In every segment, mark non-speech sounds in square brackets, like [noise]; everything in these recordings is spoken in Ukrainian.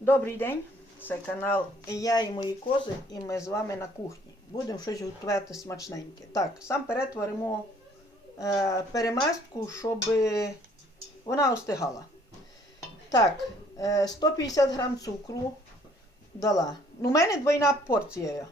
Добрий день, це канал і я і мої кози, і ми з вами на кухні. Будемо щось готувати смачненьке. Так, сам перед варимо е, перемастку, щоб вона остигала. Так, е, 150 грам цукру дала. У мене двойна порція.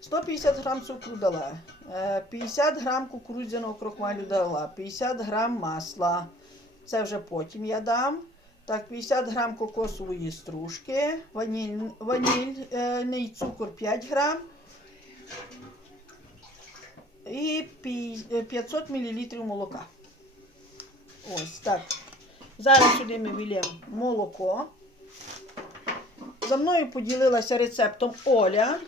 150 грам цукру дала, е, 50 грам кукурудзяного крохмалю дала, 50 грам масла. Це вже потім я дам. Так, 50 грам кокосової стружки, ваніль, ванільний цукор 5 грам і е, 500 мл молока. Ось так. Зараз сюди ми вілємо молоко. За мною поділилася рецептом Оля.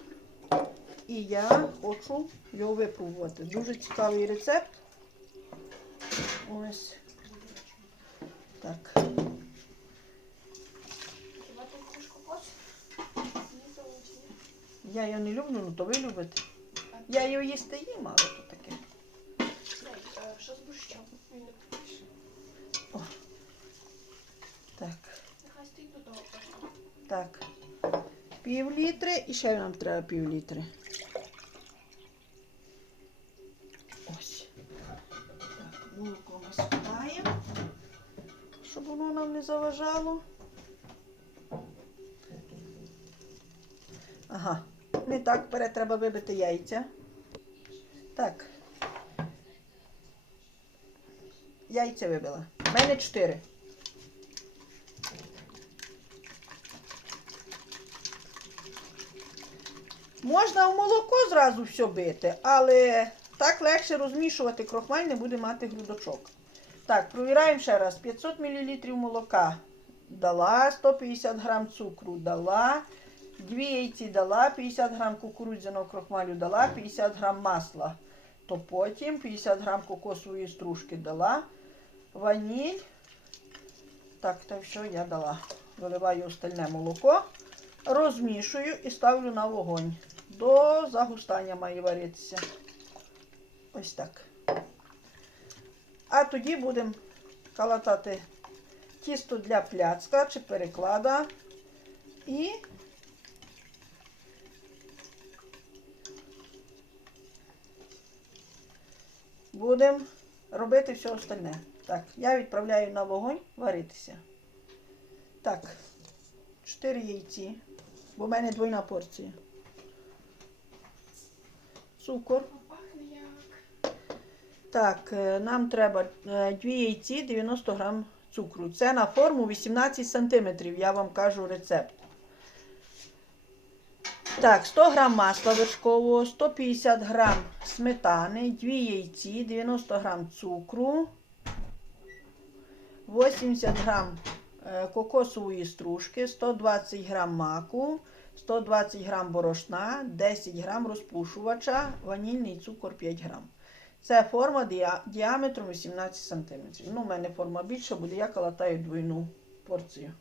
І я хочу його випробувати. Дуже цікавий рецепт. Ось. Так. Давайте кружку кофе. Не залучили. Я його не люблю, ну то ви любите. Я його їсти їм, але то таке. Що з борщом? Так, Нехай стоїть до того просто. так. Пів літри і ще нам треба пів літри. Ось. Так, молоко ми складаємо, щоб воно нам не заважало. Ага. Не так, вперед треба вибити яйця. Так. Яйця вибила. У мене чотири. Можна в молоко зразу все бити, але так легше розмішувати крохмаль не буде мати грудочок. Так, провіраємо ще раз. 500 мл молока дала, 150 грам цукру дала, 2 яйці дала, 50 грам кукурудзяного крохмалю дала, 50 грам масла. То потім 50 грам кокосової стружки дала, ваніль. Так, та все я дала. Виливаю остальне молоко, розмішую і ставлю на вогонь. До загустання має варитися. Ось так. А тоді будемо калатати тісто для пляцка чи переклада. І будемо робити все остальне. Так, я відправляю на вогонь варитися. Так, 4 яйці, бо в мене двойна порція. Цукор. Так, е, нам треба 2 яйці, 90 грам цукру. Це на форму 18 сантиметрів, я вам кажу рецепт. Так, 100 грам масла вершкового, 150 грам сметани, 2 яйці, 90 грам цукру, 80 грам е, кокосової стружки, 120 грам маку, 120 грам борошна, 10 грам розпушувача, ванільний цукор 5 грам. Це форма діаметром 18 см. Ну, у мене форма більша буде, я калатаю двойну порцію.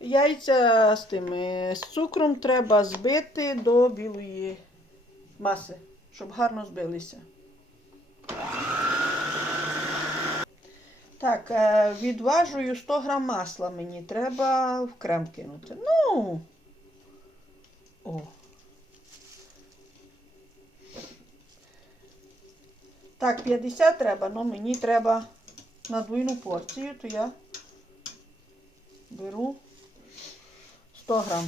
Яйця з тими з цукром треба збити до білої маси, щоб гарно збилися. Так, е, відважую 100 грам масла мені. Треба в крем кинути. Ну. О. Так, 50 треба, але мені треба на двойну порцію, то я беру 100 грам.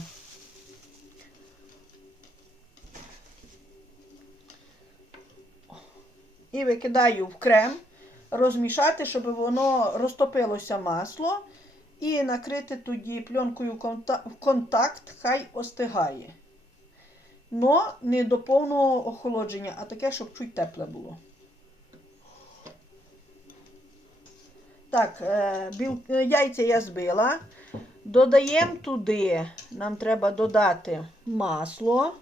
І викидаю в крем, розмішати, щоб воно розтопилося масло. І накрити тоді пленкою в контакт, хай остигає. Но не до повного охолодження, а таке, щоб чуть тепле було. Так, е, е, яйця я збила. Додаємо туди, нам треба додати масло.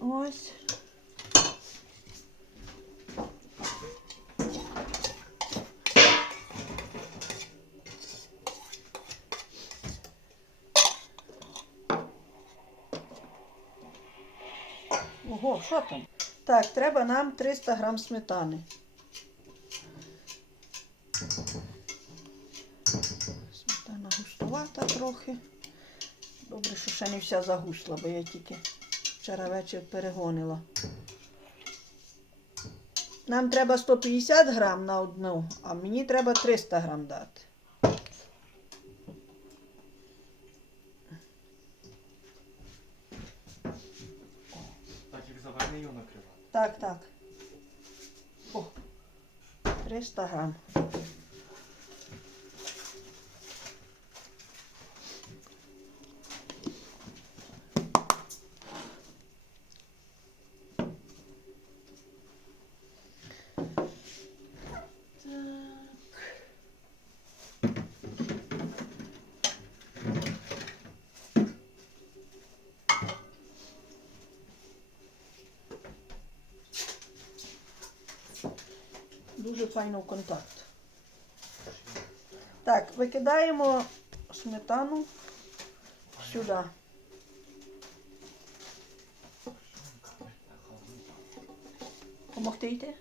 Ось. Ого, що там? Так, треба нам 300 грам сметани. Трохи. Добре, що ще не вся загусла, бо я тільки вчора вечір перегонила. Нам треба 150 грам на одну, а мені треба 300 грам дати. Так як заварнею накривати. Так, так. О, 300 грам. Файно в. Так, викидаємо сметану сюди. Помогти йти?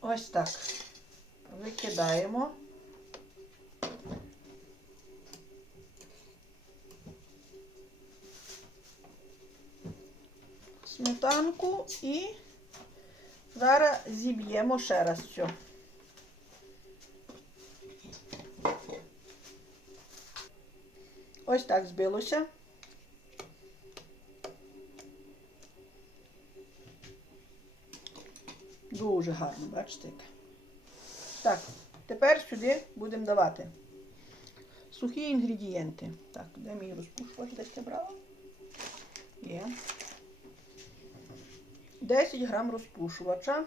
Ось так. Викидаємо. І зараз зіб'ємо ще раз все. Ось так збилося. Дуже гарно, бачите? як. Так, тепер сюди будемо давати сухі інгредієнти. Так, де мій розпушувач, десь ти брала? Є. 10 грам розпушувача.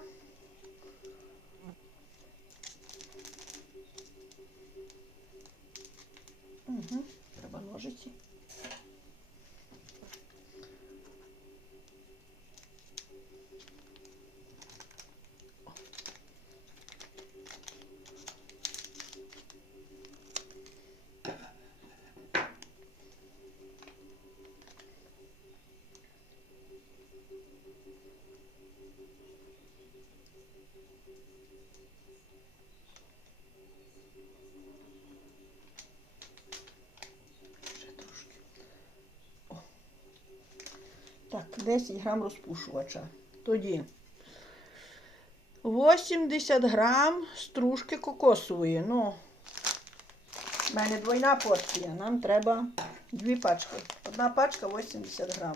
Угу, треба ножиці. Так, 10 грам розпушувача. Тоді 80 грам стружки кокосової. Ну, в мене двойна порція. Нам треба дві пачки. Одна пачка 80 грам.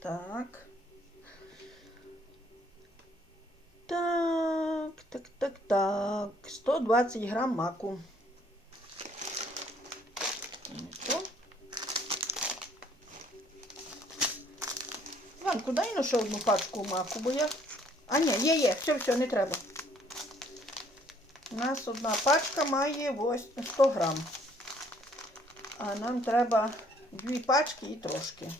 Так. Так, так, так, так. 120 грам маку. Іванку, дай ну ще одну пачку маку, бо я. А ні, є, є, все, все, не треба. У нас одна пачка має ось 100 грам. А нам треба дві пачки і трошки.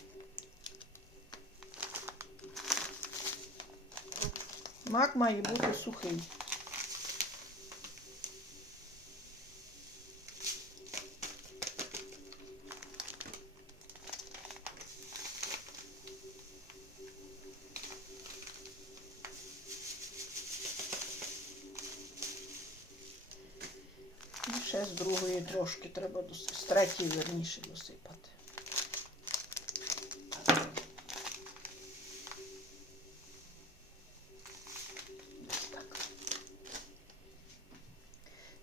Мак має бути сухий. І ще з другої трошки треба дос- з третьої верніше досипати.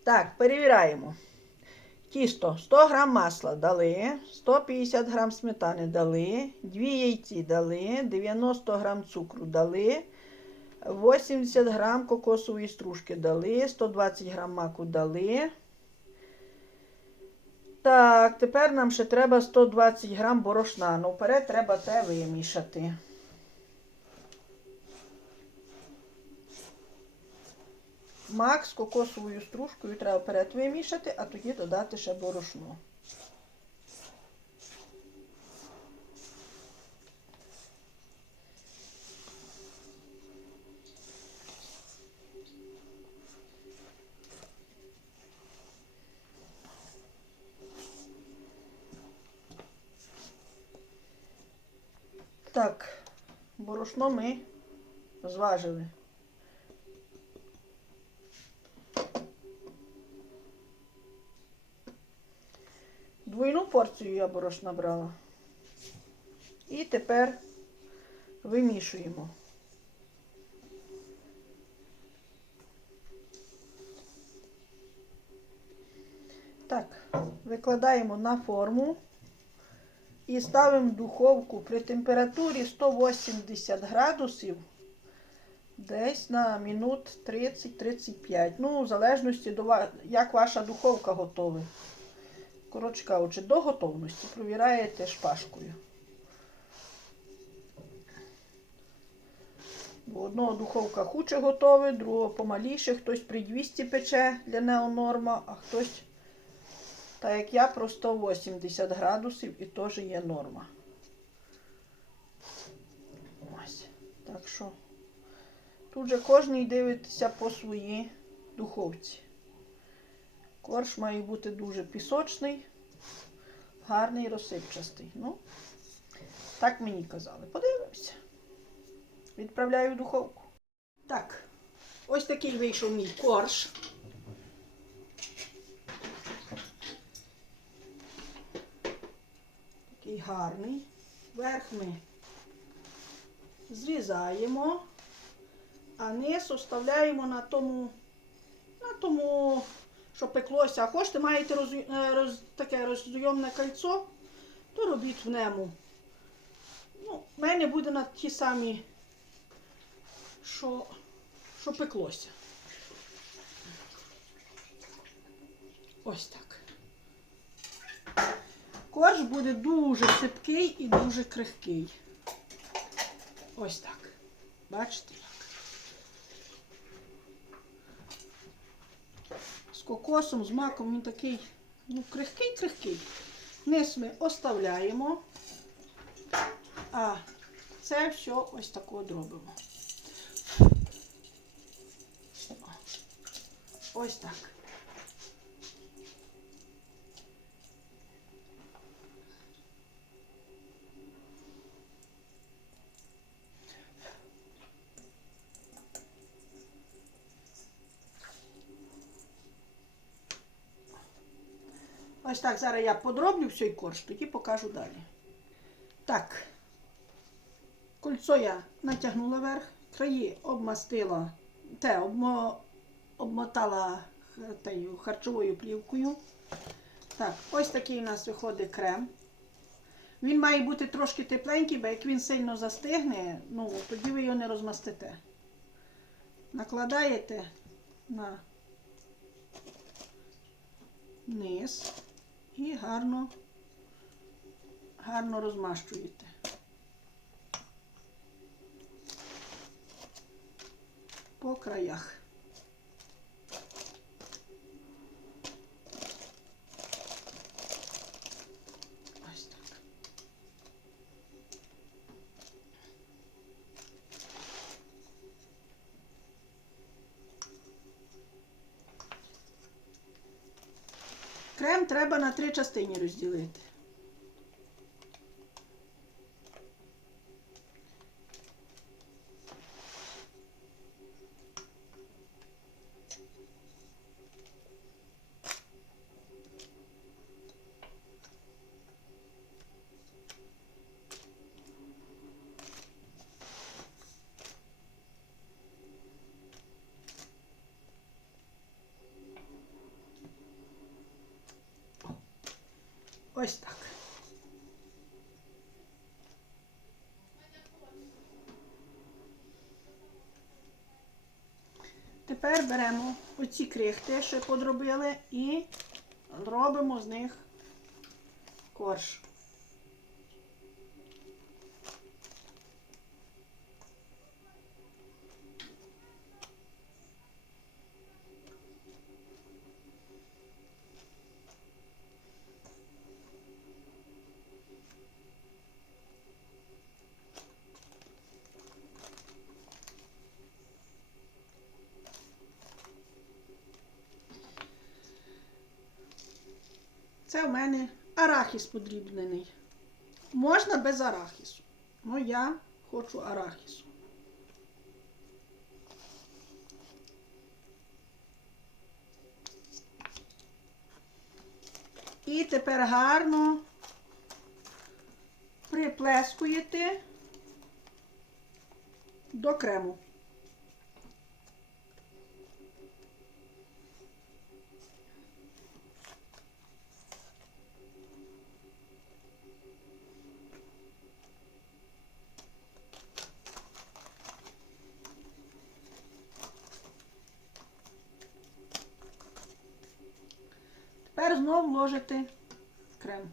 Так, перевіряємо. Тісто 100 грам масла дали, 150 грам сметани дали, 2 яйці дали, 90 грам цукру дали, 80 грам кокосової стружки дали, 120 грам маку дали, Так, тепер нам ще треба 120 грам борошна. Ну, вперед треба те вимішати. Мак з кокосовою стружкою треба вперед вимішати, а тоді додати ще борошно. Так, борошно ми зважили. Двойну порцію я борошна брала. І тепер вимішуємо. Так, викладаємо на форму і ставимо в духовку при температурі 180 градусів десь на минут 30-35. Ну, в залежності як ваша духовка готова. Коротше кажучи, до готовності провіраєте шпажкою. Бо одного духовка хуче готове, другого помаліше, хтось при 200 пече для неонорма, а хтось, так як я, про 180 градусів і теж є норма. Ось. Так що тут же кожний дивиться по своїй духовці. Корж має бути дуже пісочний, гарний, розсипчастий. Ну, так мені казали. Подивимося. Відправляю в духовку. Так, ось такий вийшов мій корж. Такий гарний. Верх ми зрізаємо, а низ оставляємо на тому, на тому, що пеклося. А хочете, маєте роз, е, роз, таке розйомне кольцо, то робіть в ньому. Ну, в мене буде на ті самі, що, що пеклося. Ось так. Корж буде дуже сипкий і дуже крихкий. Ось так. Бачите як? З кокосом, з маком він такий, ну, крихкий-крихкий. Низ ми оставляємо, а це все ось тако робимо. Ось так. Ось так, зараз я подроблю всій корж, тоді покажу далі. Так, кольцо я натягнула вверх, краї обмастила, те, обмо, обмотала тею харчовою плівкою. Так, ось такий у нас виходить крем. Він має бути трошки тепленький, бо як він сильно застигне, ну, тоді ви його не розмастите. Накладаєте на низ і гарно, гарно розмащуєте. По краях. Ось так. Крем треба на три частини розділити. беремо оці крихти, що подробили, і робимо з них корж. Арахіс подрібнений. Можна без арахісу. Ну я хочу арахісу. І тепер гарно приплескуєте до крему. Тепер знову ложите крем.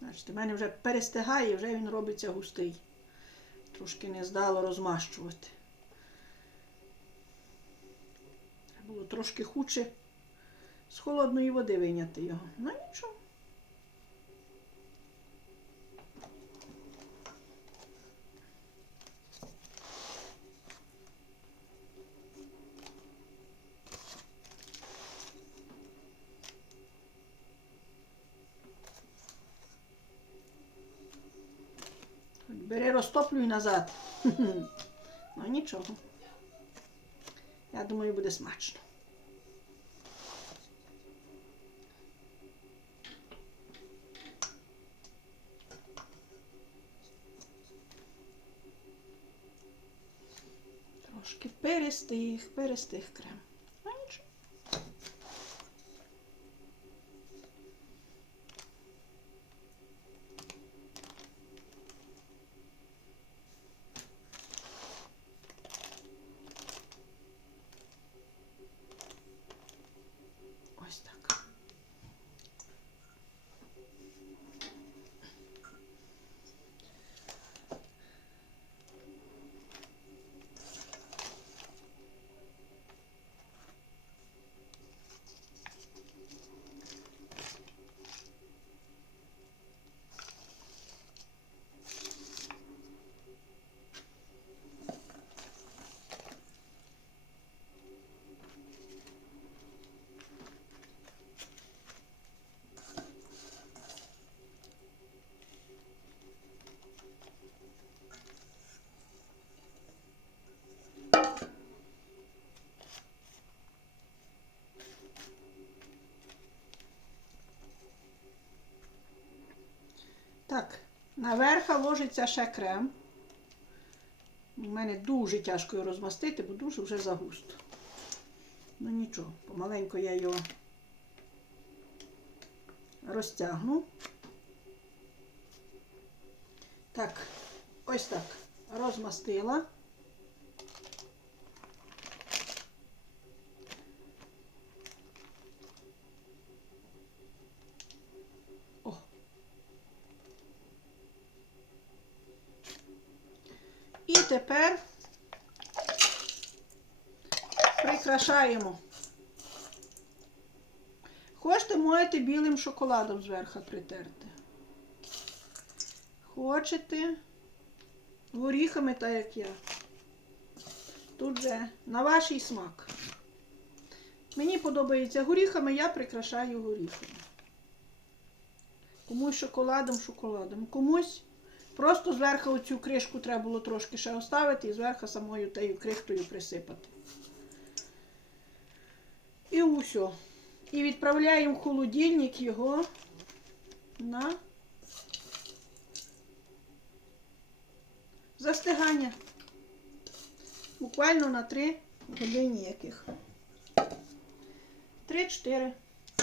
Значить, у мене вже перестигає, вже він робиться густий. Трошки не здало розмащувати. Треба було трошки хуче з холодної води вийняти його. Ну нічого. Розтоплюй назад. [laughs] Ну нічого. Я думаю, буде смачно. Трошки перестиг, перестиг крем. Ну нічого. Ось так. Так, наверха ложиться ще крем. У мене дуже тяжко його розмастити, бо дуже вже загусто. Ну нічого, помаленьку я його розтягну. Так, ось так. Розмастила. О, І тепер прикрашаємо. Хочете, можете білим шоколадом зверху притерти. Хочете горіхами, так як я. Тут же на ваш смак. Мені подобається горіхами, я прикрашаю горіхами. Комусь шоколадом, шоколадом. Комусь Просто зверху оцю кришку треба було трошки ще оставити і зверху самою тією крихтою присипати. І усе. І відправляємо в холодильник його на застигання. Буквально на 3 години яких. 3-4.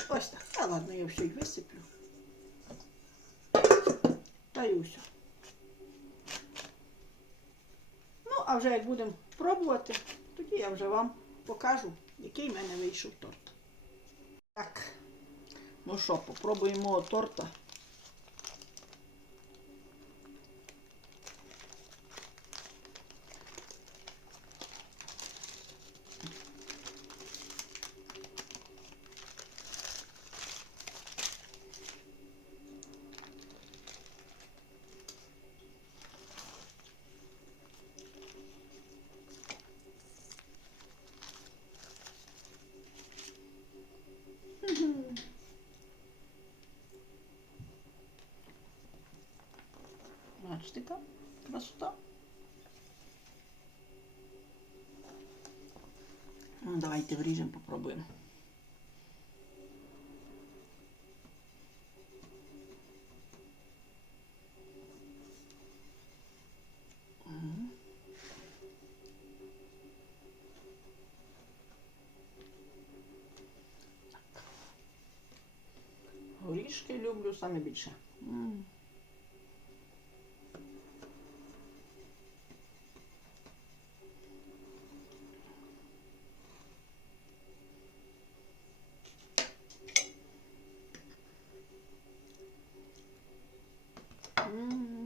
Ось так. Та ладно, я все й висиплю. Та й усе. Ну, а вже як будемо пробувати, тоді я вже вам покажу, Який в мене вийшов торт. Так. Ну що, попробуємо торта. Бачите, яка красота. Ну, давайте вріжемо, попробуємо. Горішки люблю саме більше. М. М.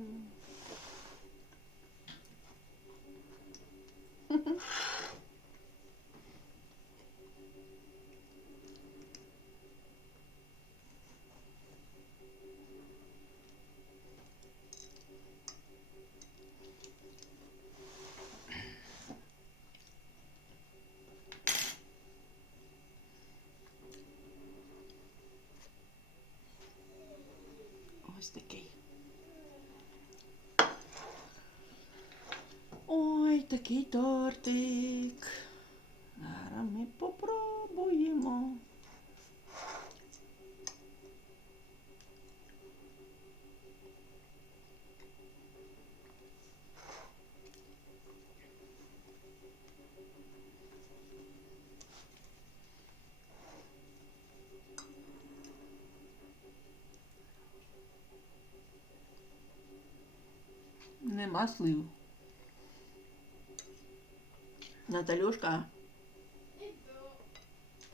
Ось такий. Ой, такий тортик. Зараз ми попробуємо. Нема слив. Наталюшка,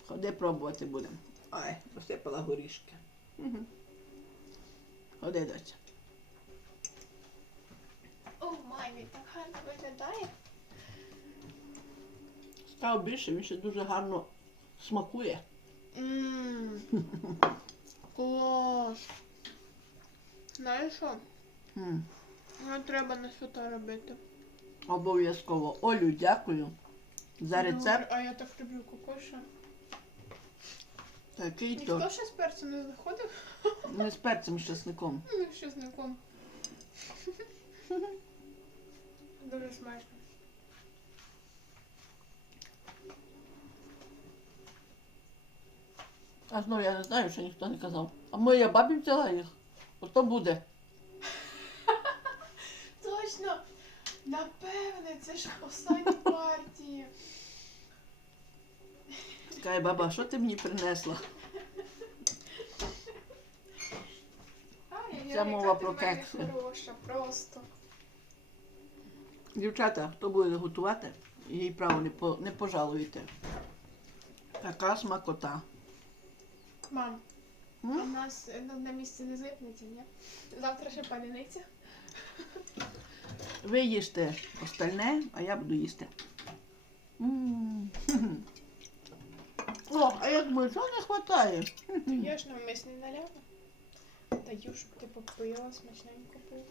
ходи пробувати будемо. Ой, посипала горішки. Угу. Ходи, доця. О, май, так гарно виглядає. Став більше, він ще дуже гарно смакує. Ммм. [laughs] Клас. Знаєш що? М, Його треба на свята робити. Обов'язково. Олю, дякую за рецепт. А я так люблю кокоша. Такий Ніхто торт. ще з перцем не заходив? Не з перцем з часником. Ну, з чесником. Дуже смачно. А знову я не знаю, що ніхто не казав. А моя бабі взяла їх. Ото буде. Напевне, це ж останні [laughs] партії. Каже, баба, що ти мені принесла? Це мова про кекси. Хороша, просто. Дівчата, хто буде готувати, їй право не, по, не пожалуєте. Така смакота. Мам, М? в нас на одне місце не злипнеться, ні? Завтра ще паляниця. Ви їсте остальне, а я буду їсти. М. [laughs] О, а я думаю, чого не вистачає? [laughs] Я ж навмисне наляла. Даю, щоб ти попила, смачненько було.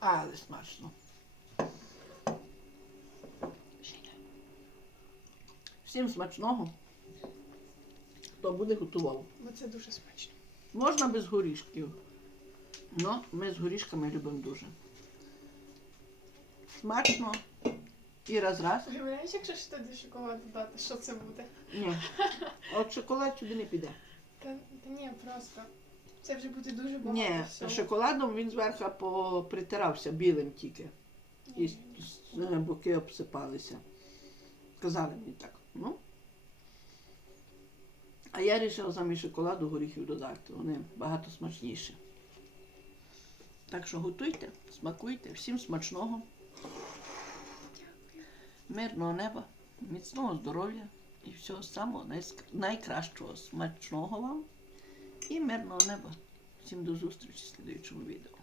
Але смачно. Всім смачного. Хто буде готував. Бо це дуже смачно. Можна без горішків. Ну, ми з горішками любимо дуже. Смачно. І раз-раз. Уявляєш, якщо ще туди шоколад додати, що це буде? Ні. [laughs] От шоколад сюди не піде. Та, та ні, просто. Це вже буде дуже багато. Ні, всього. шоколадом він зверху попритирався білим тільки. І е, боки обсипалися. Казали мені так. Ну. А я вирішила замість шоколаду горіхів додати. Вони багато смачніші. Так що готуйте, смакуйте, всім смачного, мирного неба, міцного здоров'я І всього самого найкращого, смачного вам і мирного неба. Всім до зустрічі в слідуючому відео.